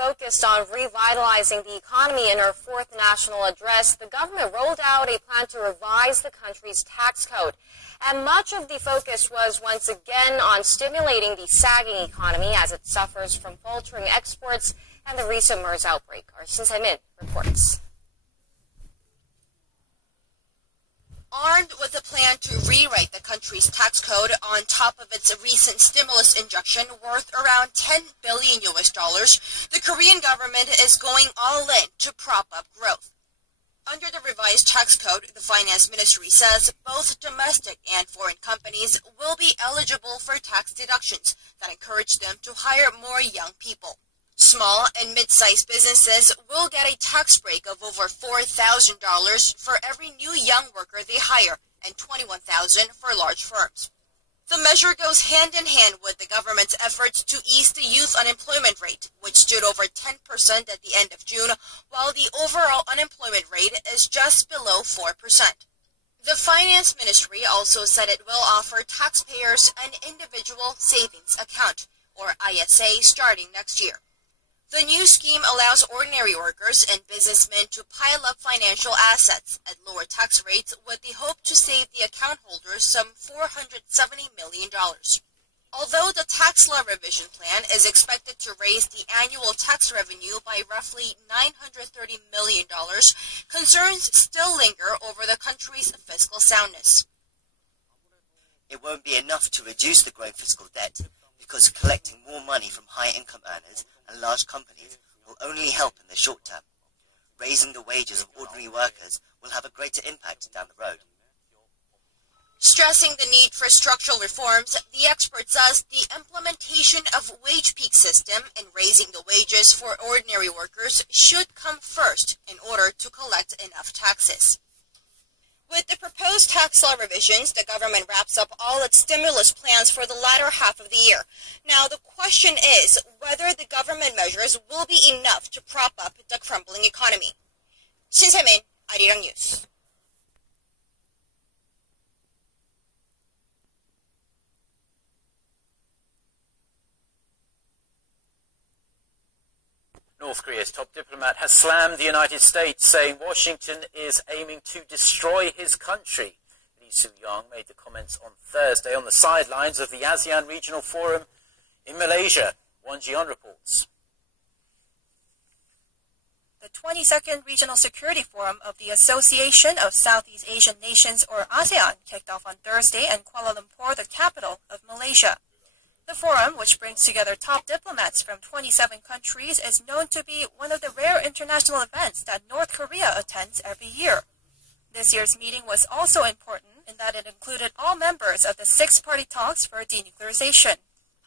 focused on revitalizing the economy in her fourth national address, the government rolled out a plan to revise the country's tax code. And much of the focus was once again on stimulating the sagging economy as it suffers from faltering exports and the recent MERS outbreak. Our Sin-min reports. Armed with a plan to rewrite the country's tax code on top of its recent stimulus injection worth around $10 billion, the Korean government is going all in to prop up growth. Under the revised tax code, the finance ministry says both domestic and foreign companies will be eligible for tax deductions that encourage them to hire more young people. Small and mid-sized businesses will get a tax break of over $4,000 for every new young worker they hire and $21,000 for large firms. The measure goes hand in hand with the government's efforts to ease the youth unemployment rate, which stood over 10% at the end of June, while the overall unemployment rate is just below 4%. The Finance Ministry also said it will offer taxpayers an individual savings account, or ISA, starting next year. The new scheme allows ordinary workers and businessmen to pile up financial assets at lower tax rates with the hope to save the account holders some $470 million. Although the tax law revision plan is expected to raise the annual tax revenue by roughly $930 million, concerns still linger over the country's fiscal soundness. It won't be enough to reduce the growing fiscal debt, because collecting more money from high-income earners and large companies will only help in the short term. Raising the wages of ordinary workers will have a greater impact down the road. Stressing the need for structural reforms, the expert says the implementation of wage peak system and raising the wages for ordinary workers should come first in order to collect enough taxes. With the proposed tax law revisions, the government wraps up all its stimulus plans for the latter half of the year. Now, the question is whether the government measures will be enough to prop up the crumbling economy. 신세민, 아리랑 뉴스. North Korea's top diplomat has slammed the United States, saying Washington is aiming to destroy his country. Lee Soo-young made the comments on Thursday on the sidelines of the Asean Regional Forum in Malaysia. Won Ji-yeon reports. The 22nd Regional Security Forum of the Association of Southeast Asian Nations, or ASEAN, kicked off on Thursday in Kuala Lumpur, the capital of Malaysia. The forum, which brings together top diplomats from 27 countries, is known to be one of the rare international events that North Korea attends every year. This year's meeting was also important in that it included all members of the six-party talks for denuclearization.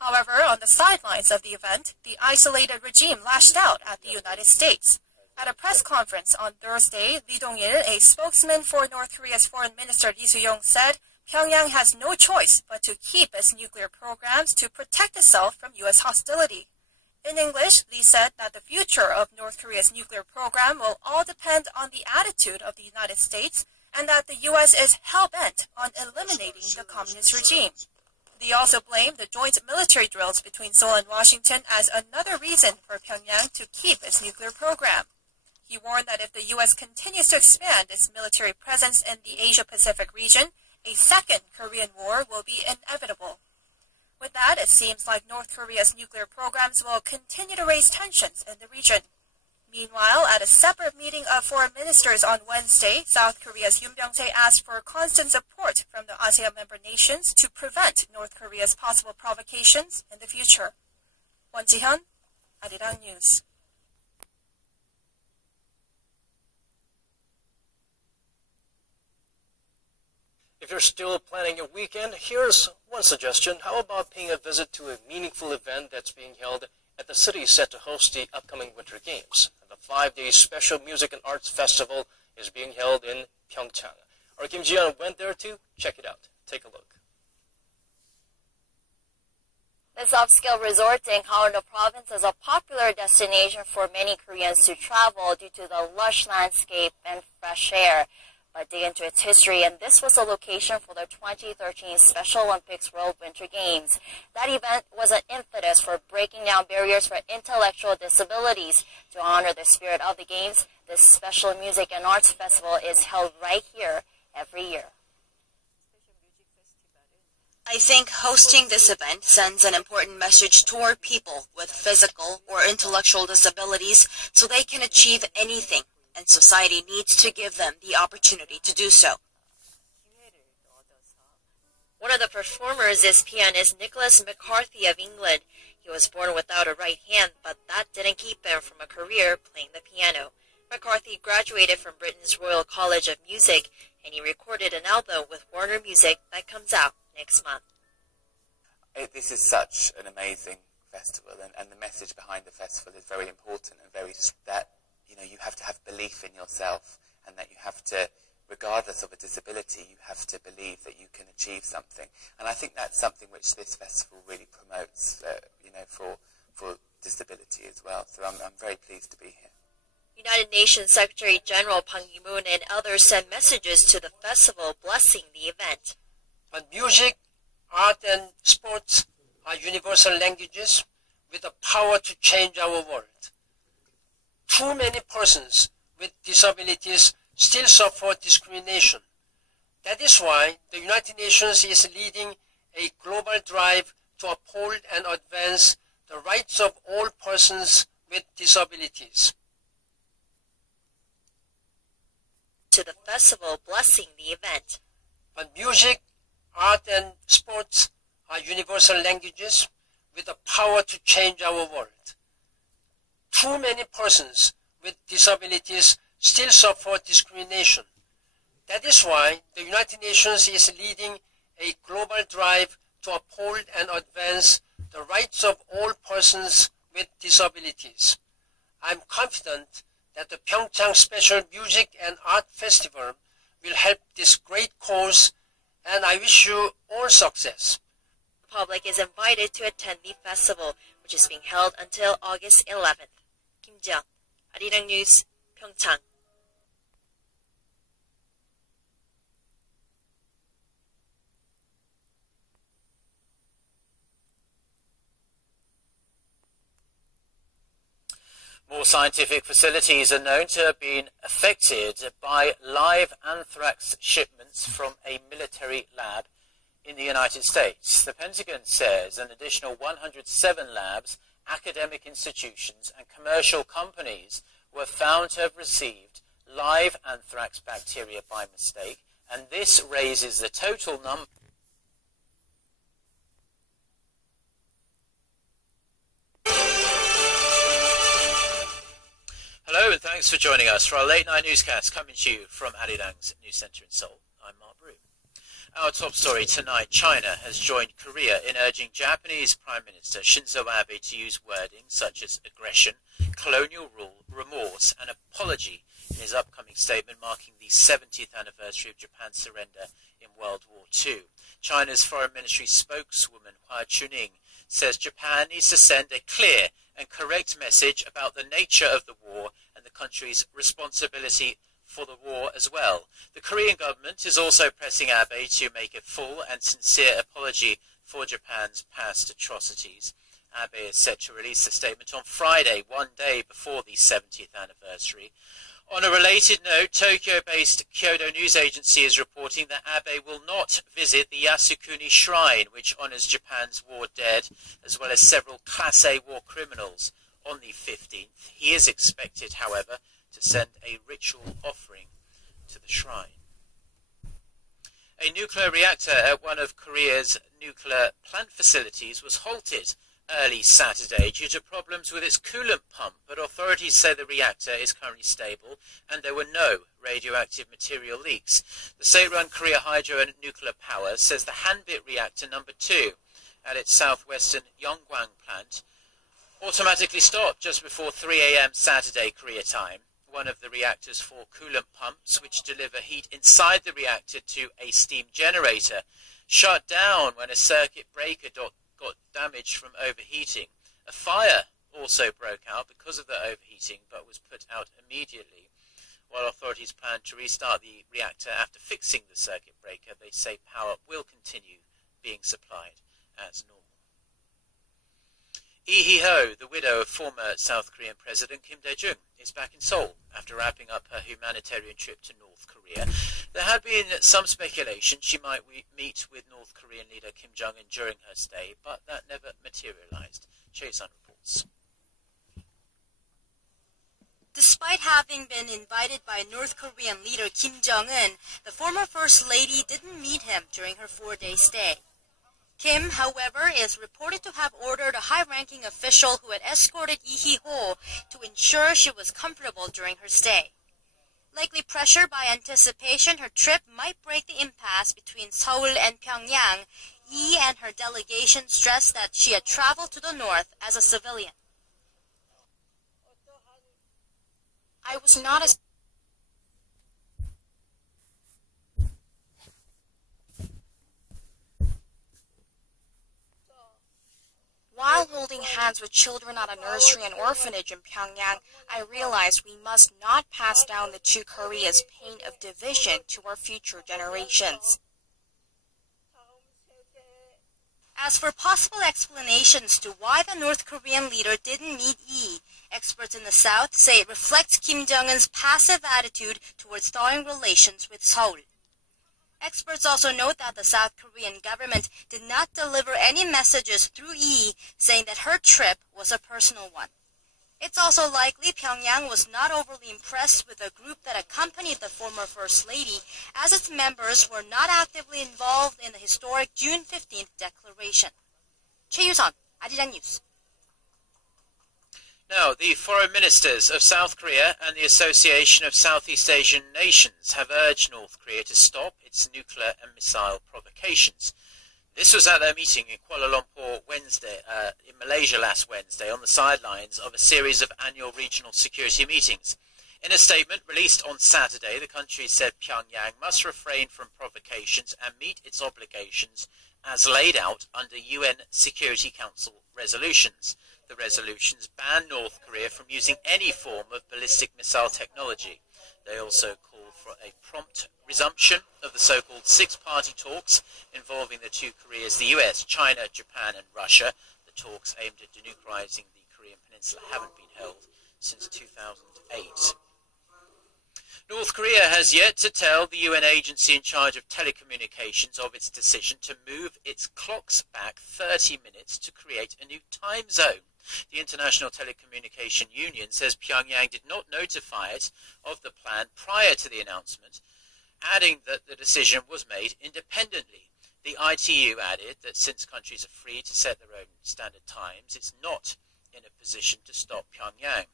However, on the sidelines of the event, the isolated regime lashed out at the United States. At a press conference on Thursday, Lee Dong-il, a spokesman for North Korea's Foreign Minister Lee Soo-young, said Pyongyang has no choice but to keep its nuclear programs to protect itself from U.S. hostility. In English, Lee said that the future of North Korea's nuclear program will all depend on the attitude of the United States and that the U.S. is hell-bent on eliminating the communist regime. Lee also blamed the joint military drills between Seoul and Washington as another reason for Pyongyang to keep its nuclear program. He warned that if the U.S. continues to expand its military presence in the Asia-Pacific region, a second Korean War will be inevitable. With that, it seems like North Korea's nuclear programs will continue to raise tensions in the region. Meanwhile, at a separate meeting of foreign ministers on Wednesday, South Korea's Yoon Byung-se asked for constant support from the ASEAN member nations to prevent North Korea's possible provocations in the future. Won Ji-hyun, Arirang News. If you're still planning your weekend, here's one suggestion. How about paying a visit to a meaningful event that's being held at the city set to host the upcoming Winter Games? The 5-day special music and arts festival is being held in Pyeongchang. Our Kim Ji-yeon went there to check it out. Take a look. This upscale resort in Gangwon province is a popular destination for many Koreans to travel due to the lush landscape and fresh air. but dig into its history, and this was the location for the 2013 Special Olympics World Winter Games. That event was an impetus for breaking down barriers for intellectual disabilities. To honor the spirit of the Games, this special music and arts festival is held right here every year. I think hosting this event sends an important message toward people with physical or intellectual disabilities so they can achieve anything, and society needs to give them the opportunity to do so. One of the performers is pianist Nicholas McCarthy of England. He was born without a right hand, but that didn't keep him from a career playing the piano. McCarthy graduated from Britain's Royal College of Music, and he recorded an album with Warner Music that comes out next month. This is such an amazing festival, and the message behind the festival is very important, and that you have to have belief in yourself, and that you have to, regardless of a disability, you have to believe that you can achieve something. And I think that's something which this festival really promotes, for disability as well. So I'm very pleased to be here. United Nations Secretary General Ban Ki-moon and others sent messages to the festival blessing the event. But music, art, and sports are universal languages with the power to change our world. Too many persons with disabilities still suffer discrimination. That is why the United Nations is leading a global drive to uphold and advance the rights of all persons with disabilities. To the festival blessing the event. But music, art, and sports are universal languages with the power to change our world. Too many persons with disabilities still suffer discrimination. That is why the United Nations is leading a global drive to uphold and advance the rights of all persons with disabilities. I am confident that the Pyeongchang Special Music and Art Festival will help this great cause, and I wish you all success. The public is invited to attend the festival, which is being held until August 11th. Kim Jeon, Arirang News, Pyeongchang. More scientific facilities are known to have been affected by live anthrax shipments from a military lab in the United States. The Pentagon says an additional 107 labs, academic institutions, and commercial companies were found to have received live anthrax bacteria by mistake, and this raises the total number. Hello and thanks for joining us for our late night newscast coming to you from Arirang's News Centre in Seoul. I'm Mark Brew. Our top story tonight, China has joined Korea in urging Japanese Prime Minister Shinzo Abe to use wording such as aggression, colonial rule, remorse and apology in his upcoming statement marking the 70th anniversary of Japan's surrender in World War II. China's Foreign Ministry spokeswoman Hua Chuning says Japan needs to send a clear and correct message about the nature of the war and the country's responsibility for the war as well. The Korean government is also pressing Abe to make a full and sincere apology for Japan's past atrocities. Abe is set to release a statement on Friday, one day before the 70th anniversary. On a related note, Tokyo-based Kyodo News Agency is reporting that Abe will not visit the Yasukuni Shrine, which honours Japan's war dead, as well as several Class A war criminals, on the 15th. He is expected, however, to send a ritual offering to the shrine. A nuclear reactor at one of Korea's nuclear plant facilities was halted early Saturday due to problems with its coolant pump, but authorities say the reactor is currently stable and there were no radioactive material leaks. The state-run Korea Hydro and Nuclear Power says the Hanbit reactor number 2 at its southwestern Yonggwang plant automatically stopped just before 3 a.m. Saturday Korea time. One of the reactor's 4 coolant pumps, which deliver heat inside the reactor to a steam generator, shut down when a circuit breaker got damaged from overheating. A fire also broke out because of the overheating, but was put out immediately. While authorities plan to restart the reactor after fixing the circuit breaker, they say power will continue being supplied as normal. Lee Hee-ho, the widow of former South Korean President Kim Dae-jung, is back in Seoul after wrapping up her humanitarian trip to North Korea. There had been some speculation she might meet with North Korean leader Kim Jong-un during her stay, but that never materialized. Choi-sun reports. Despite having been invited by North Korean leader Kim Jong-un, the former First Lady didn't meet him during her 4-day stay. Kim, however, is reported to have ordered a high-ranking official who had escorted Lee Hee-ho to ensure she was comfortable during her stay. Likely pressured by anticipation her trip might break the impasse between Seoul and Pyongyang, Lee and her delegation stressed that she had traveled to the north as a civilian. I was not as While holding hands with children at a nursery and orphanage in Pyongyang, I realized we must not pass down the two Koreas' pain of division to our future generations. As for possible explanations to why the North Korean leader didn't meet Lee, experts in the South say it reflects Kim Jong-un's passive attitude towards thawing relations with Seoul. Experts also note that the South Korean government did not deliver any messages through Lee saying that her trip was a personal one. It's also likely Pyongyang was not overly impressed with the group that accompanied the former First Lady, as its members were not actively involved in the historic June 15th declaration. 최유선, 아리랑 뉴스. Now, the foreign ministers of South Korea and the Association of Southeast Asian Nations have urged North Korea to stop its nuclear and missile provocations. This was at their meeting in Kuala Lumpur in Malaysia last Wednesday, on the sidelines of a series of annual regional security meetings. In a statement released on Saturday, the country said Pyongyang must refrain from provocations and meet its obligations as laid out under UN Security Council resolutions. The resolutions ban North Korea from using any form of ballistic missile technology. They also call for a prompt resumption of the so-called six-party talks involving the two Koreas, the US, China, Japan and Russia. The talks aimed at denuclearizing the Korean peninsula haven't been held since 2008. North Korea has yet to tell the UN agency in charge of telecommunications of its decision to move its clocks back 30 minutes to create a new time zone. The International Telecommunication Union says Pyongyang did not notify it of the plan prior to the announcement, adding that the decision was made independently. The ITU added that since countries are free to set their own standard times, it's not in a position to stop Pyongyang.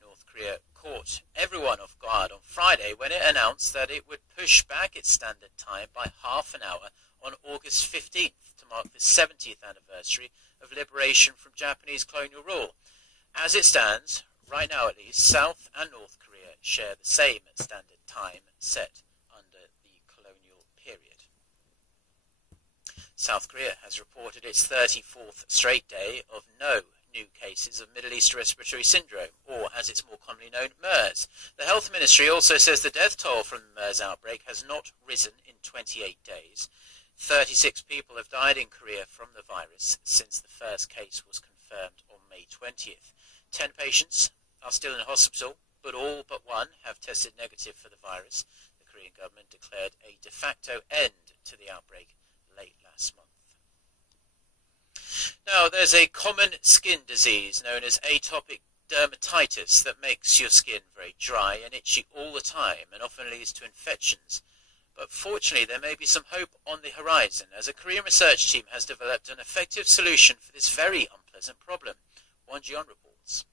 North Korea caught everyone off guard on Friday when it announced that it would push back its standard time by half an hour on August 15th to mark the 70th anniversary of liberation from Japanese colonial rule. As it stands, right now at least, South and North Korea share the same standard time set under the colonial period. South Korea has reported its 34th straight day of no new cases of Middle East respiratory syndrome, or as it's more commonly known, MERS. The Health Ministry also says the death toll from the MERS outbreak has not risen in 28 days. 36 people have died in Korea from the virus since the first case was confirmed on May 20th. 10 patients are still in hospital, but all but one have tested negative for the virus. The Korean government declared a de facto end to the outbreak late last month. Now, there's a common skin disease known as atopic dermatitis that makes your skin very dry and itchy all the time and often leads to infections. But fortunately, there may be some hope on the horizon, as a Korean research team has developed an effective solution for this very unpleasant problem. Won Ji-yeon reports.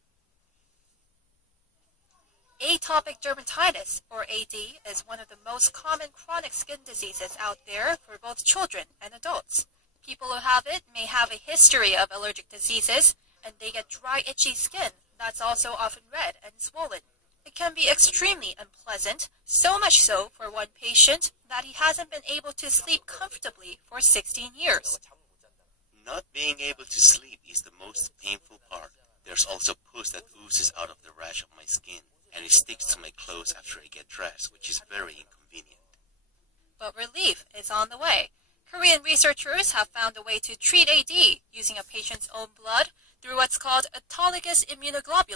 Atopic dermatitis, or AD, is one of the most common chronic skin diseases out there for both children and adults. People who have it may have a history of allergic diseases, and they get dry, itchy skin that's also often red and swollen. It can be extremely unpleasant, so much so for one patient that he hasn't been able to sleep comfortably for 16 years. Not being able to sleep is the most painful part. There's also pus that oozes out of the rash of my skin. and it sticks to my clothes after I get dressed, which is very inconvenient. But relief is on the way. Korean researchers have found a way to treat AD using a patient's own blood through what's called autologous immunoglobulin.